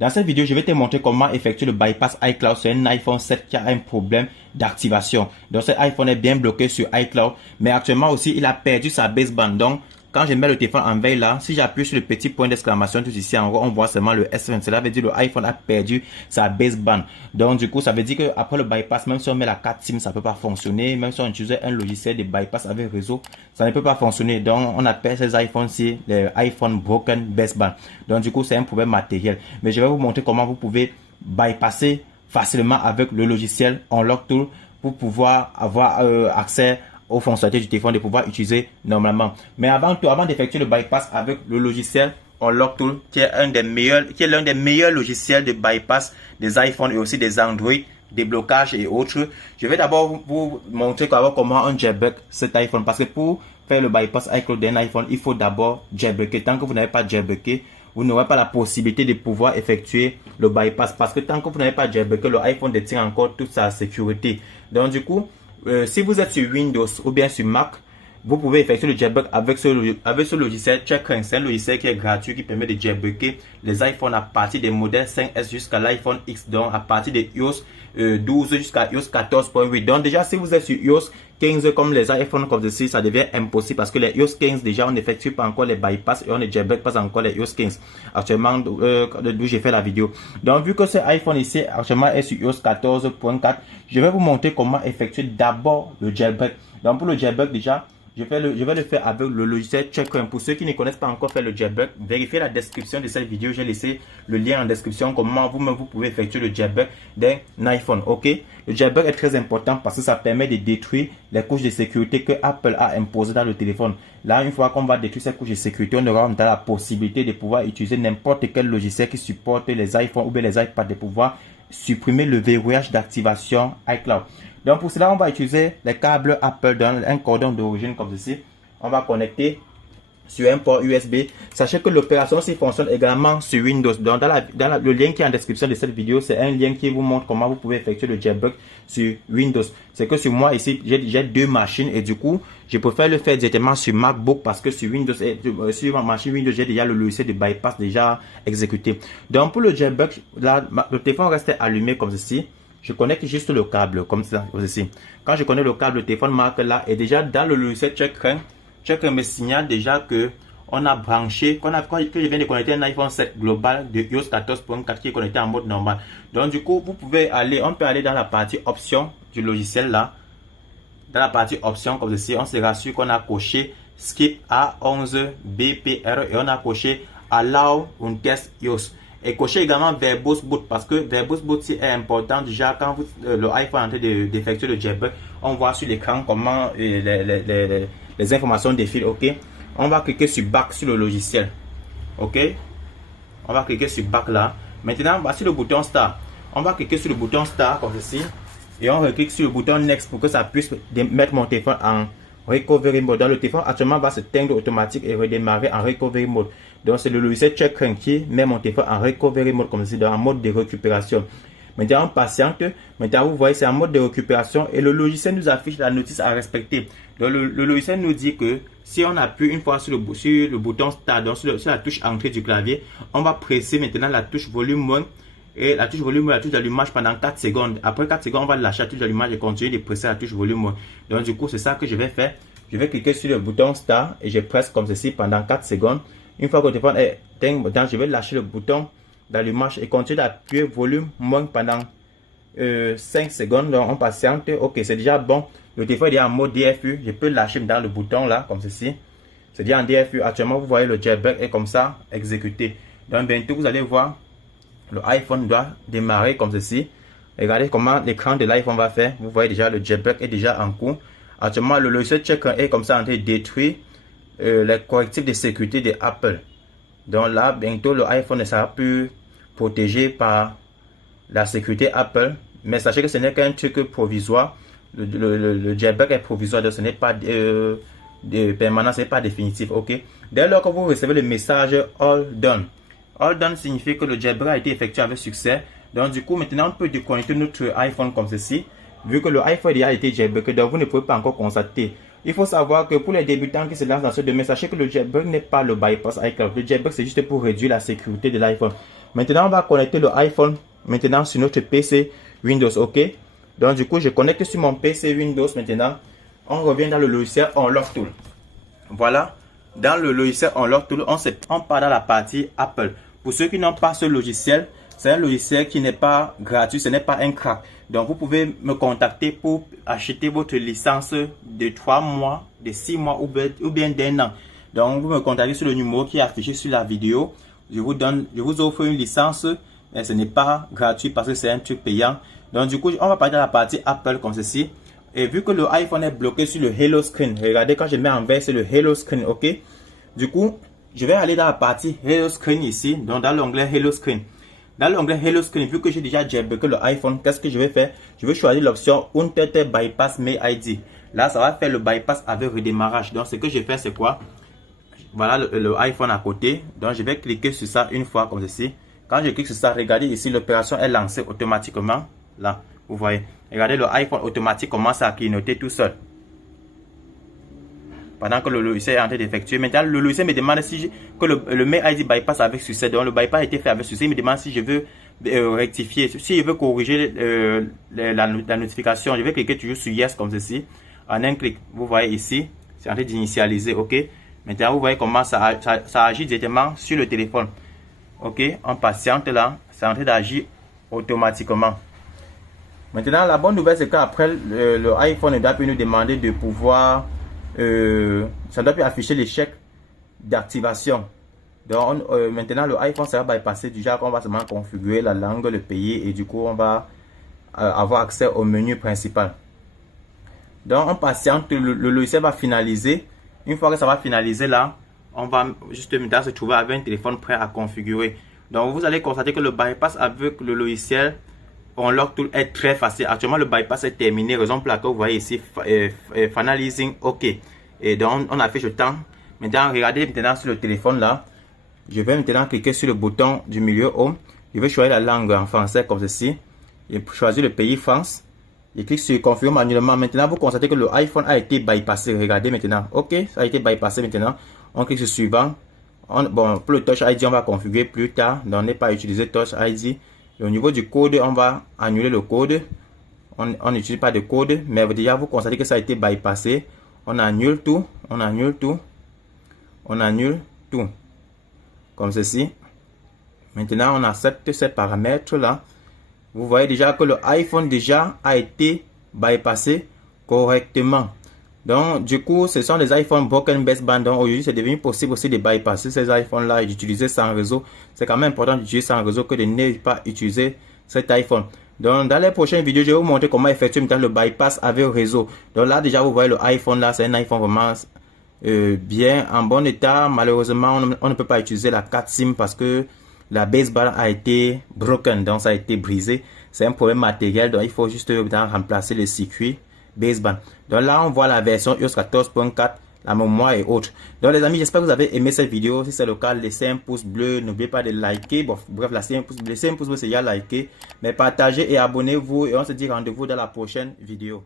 Dans cette vidéo, je vais te montrer comment effectuer le bypass iCloud sur un iPhone 7 qui a un problème d'activation. Donc, cet iPhone est bien bloqué sur iCloud, mais actuellement aussi, il a perdu sa baseband. Donc, quand je mets le téléphone en veille là, si j'appuie sur le petit point d'exclamation tout ici en haut, on voit seulement le S1. Cela veut dire que l'iPhone a perdu sa baseband. Donc, du coup, ça veut dire qu'après le bypass, même si on met la carte SIM, ça ne peut pas fonctionner. Même si on utilise un logiciel de bypass avec réseau, ça ne peut pas fonctionner. Donc, on appelle ces iPhones-ci les iPhone Broken Baseband. Donc, du coup, c'est un problème matériel. Mais je vais vous montrer comment vous pouvez bypasser facilement avec le logiciel Unlock Tool pour pouvoir avoir accès aux fonctionnalités du téléphone, de pouvoir utiliser normalement. Mais avant tout, avant d'effectuer le bypass avec le logiciel Unlock Tool, qui est l'un des meilleurs logiciels de bypass des iPhones et aussi des Android, des blocages et autres, je vais d'abord vous montrer comment on jailbreak cet iPhone. Parce que pour faire le bypass iCloud d'un iPhone, il faut d'abord jailbreaker. Tant que vous n'avez pas jailbreaké, vous n'aurez pas la possibilité de pouvoir effectuer le bypass. Parce que tant que vous n'avez pas jailbreaké, le iPhone détient encore toute sa sécurité. Donc du coup, si vous êtes sur Windows ou bien sur Mac, vous pouvez effectuer le jailbreak avec ce logiciel Checkra. C'est un logiciel qui est gratuit qui permet de jailbreaker les iPhones à partir des modèles 5S jusqu'à l'iPhone X. Donc à partir de iOS 12 jusqu'à iOS 14.8. Donc déjà si vous êtes sur iOS 15 comme les iPhones comme ceci, ça devient impossible parce que les iOS 15 déjà on n'effectue pas encore les bypass et on ne jailbreak pas encore les iOS 15. Actuellement d'où j'ai fait la vidéo. Donc vu que ce iPhone ici actuellement est sur iOS 14.4, je vais vous montrer comment effectuer d'abord le jailbreak. Donc pour le jailbreak déjà, je vais le faire avec le logiciel Checkra. Pour ceux qui ne connaissent pas encore faire le jailbreak, vérifiez la description de cette vidéo. J'ai laissé le lien en description comment vous-même vous pouvez effectuer le jailbreak d'un iPhone. Ok, le jailbreak est très important parce que ça permet de détruire les couches de sécurité que Apple a imposées dans le téléphone. Là, une fois qu'on va détruire ces couches de sécurité, on aura la possibilité de pouvoir utiliser n'importe quel logiciel qui supporte les iPhones ou bien les iPads, de pouvoir supprimer le verrouillage d'activation iCloud. Donc pour cela, on va utiliser les câbles Apple dans un cordon d'origine comme ceci. On va connecter sur un port USB. Sachez que l'opération aussi fonctionne également sur Windows. Donc le lien qui est en description de cette vidéo, c'est un lien qui vous montre comment vous pouvez effectuer le jailbreak sur Windows. C'est que sur moi ici, j'ai deux machines et du coup, je préfère le faire directement sur MacBook parce que sur Windows, sur ma machine Windows, j'ai déjà le logiciel de bypass déjà exécuté. Donc pour le jailbreak, là, le téléphone reste allumé comme ceci. Je connecte juste le câble comme ça, aussi. Quand je connecte le câble, le téléphone marque là et déjà dans le logiciel Checkra me signale déjà que on a branché, que je viens de connecter un iPhone 7 global de iOS 14.4 qui est connecté en mode normal. Donc du coup, on peut aller dans la partie option du logiciel là. Dans la partie option comme ceci, on se rassure qu'on a coché Skip A11 BPR et on a coché Allow un test iOS. Et cocher également Verbose Boot parce que Verbose Boot est important. Déjà, quand le iPhone est en train d'effectuer le jailbreak, on voit sur l'écran comment les informations défilent. Ok, on va cliquer sur Back sur le logiciel. Ok, on va cliquer sur Back là. Maintenant, sur le bouton Start, on va cliquer sur le bouton Start comme ceci et on reclique sur le bouton Next pour que ça puisse mettre mon téléphone en Recovery Mode. Dans le téléphone actuellement va se teindre automatique et redémarrer en Recovery Mode. Donc c'est le logiciel Checkra qui met mon téléphone en Recovery Mode comme ceci, dans un mode de récupération. Maintenant on patiente. Maintenant vous voyez c'est en mode de récupération et le logiciel nous affiche la notice à respecter. Donc le logiciel nous dit que si on appuie une fois sur le bouton Start, donc sur la touche entrée du clavier, on va presser maintenant la touche volume moins. Et la touche volume, la touche d'allumage pendant 4 secondes. Après 4 secondes, on va lâcher la touche d'allumage et continuer de presser la touche volume. Donc du coup, c'est ça que je vais faire. Je vais cliquer sur le bouton Start et je presse comme ceci pendant 4 secondes. Une fois que le téléphone est éteint, je vais lâcher le bouton d'allumage et continuer d'appuyer volume moins pendant 5 secondes. Donc on patiente. Ok, c'est déjà bon. Le téléphone est déjà en mode DFU. Je peux lâcher dans le bouton là, comme ceci. C'est déjà en DFU. Actuellement, vous voyez le jailbreak est comme ça exécuté. Donc bientôt, vous allez voir. Le iPhone doit démarrer comme ceci. Regardez comment l'écran de l'iPhone va faire. Vous voyez déjà le jailbreak est déjà en cours. Actuellement, le logiciel Checkra est comme ça en train de détruire les correctifs de sécurité de Apple. Donc là, bientôt le iPhone ne sera plus protégé par la sécurité Apple. Mais sachez que ce n'est qu'un truc provisoire. Le jailbreak est provisoire, donc ce n'est pas de permanent, ce n'est pas définitif. Ok. Dès lors que vous recevez le message All Done. All done signifie que le jailbreak a été effectué avec succès. Donc du coup, maintenant, on peut déconnecter notre iPhone comme ceci. Vu que le iPhone a été jailbreaké, donc vous ne pouvez pas encore constater. Il faut savoir que pour les débutants qui se lancent dans ce domaine, sachez que le jailbreak n'est pas le bypass iCloud. Le jailbreak, c'est juste pour réduire la sécurité de l'iPhone. Maintenant, on va connecter le iPhone maintenant sur notre PC Windows, ok? Donc, du coup, je connecte sur mon PC Windows maintenant. On revient dans le logiciel Unlock Tool. Voilà. Dans le logiciel Unlock Tool, on part dans la partie Apple. Pour ceux qui n'ont pas ce logiciel, c'est un logiciel qui n'est pas gratuit, ce n'est pas un crack. Donc, vous pouvez me contacter pour acheter votre licence de 3 mois, de 6 mois ou bien d'1 an. Donc, vous me contactez sur le numéro qui est affiché sur la vidéo. Je vous offre une licence, mais ce n'est pas gratuit parce que c'est un truc payant. Donc, du coup, on va partir de la partie Apple comme ceci. Et vu que le iPhone est bloqué sur le Hello Screen, regardez quand je mets en vert, c'est le Hello Screen, ok? Du coup, je vais aller dans la partie Hello Screen ici, donc dans l'onglet Hello Screen. Dans l'onglet Hello Screen, vu que j'ai déjà jailbreaké le iPhone, qu'est-ce que je vais faire? Je vais choisir l'option Untethered Bypass May ID. Là, ça va faire le bypass avec redémarrage. Donc, ce que je fais, c'est quoi? Voilà le iPhone à côté. Donc, je vais cliquer sur ça une fois comme ceci. Quand je clique sur ça, regardez ici, l'opération est lancée automatiquement. Là, vous voyez. Regardez, le iPhone automatique commence à clignoter tout seul. Pendant que le logiciel est en train d'effectuer. Maintenant, le logiciel me demande si que le May ID bypass avec succès. Donc, le bypass a été fait avec succès. Il me demande si je veux rectifier. Si je veux corriger la notification, je vais cliquer toujours sur Yes comme ceci. En un clic, vous voyez ici, c'est en train d'initialiser. OK. Maintenant, vous voyez comment ça agit directement sur le téléphone. OK. On patiente là. C'est en train d'agir automatiquement. Maintenant, la bonne nouvelle, c'est qu'après, le iPhone ne doit plus nous demander de pouvoir... ça doit plus afficher l'échec d'activation. Donc, maintenant, le iPhone sera bypassé. Déjà, on va seulement configurer la langue, le pays, et du coup, on va avoir accès au menu principal. Donc, on patiente, le logiciel va finaliser. Une fois que ça va finaliser là, on va juste se trouver avec un téléphone prêt à configurer. Donc, vous allez constater que le bypass avec le logiciel Unlock Tool est très facile. Actuellement, le bypass est terminé. Raison pour laquelle vous voyez ici, finalizing OK. Et donc, on affiche le temps. Maintenant, regardez maintenant sur le téléphone là. Je vais maintenant cliquer sur le bouton du milieu Home. Je vais choisir la langue en français comme ceci. Et choisir le pays France. Je clique sur configurer manuellement. Maintenant, vous constatez que le iPhone a été bypassé. Regardez maintenant. OK, ça a été bypassé maintenant. On clique sur suivant. Bon, pour le Touch ID, on va configurer plus tard. Donc, on n'est pas utilisé Touch ID. Et au niveau du code, on va annuler le code. On n'utilise pas de code. Mais déjà, vous constatez que ça a été bypassé. On annule tout. On annule tout. On annule tout. Comme ceci. Maintenant, on accepte ces paramètres-là. Vous voyez déjà que le iPhone déjà a été bypassé correctement. Donc, du coup, ce sont des iPhones Broken Baseband. Donc, aujourd'hui, c'est devenu possible aussi de bypasser ces iPhones-là et d'utiliser sans réseau. C'est quand même important d'utiliser sans réseau que de ne pas utiliser cet iPhone. Donc, dans les prochaines vidéos, je vais vous montrer comment effectuer le bypass avec réseau. Donc là, déjà, vous voyez le iPhone là, c'est un iPhone vraiment bien, en bon état. Malheureusement, on ne peut pas utiliser la 4 SIM parce que la baseband a été broken, donc ça a été brisé. C'est un problème matériel, donc il faut juste remplacer le circuit baseband. Donc là, on voit la version iOS 14.4, la mémoire et autres. Donc les amis, j'espère que vous avez aimé cette vidéo. Si c'est le cas, laissez un pouce bleu. N'oubliez pas de liker. Bon, bref, laissez un pouce bleu, c'est déjà liké. Mais partagez et abonnez-vous. Et on se dit rendez-vous dans la prochaine vidéo.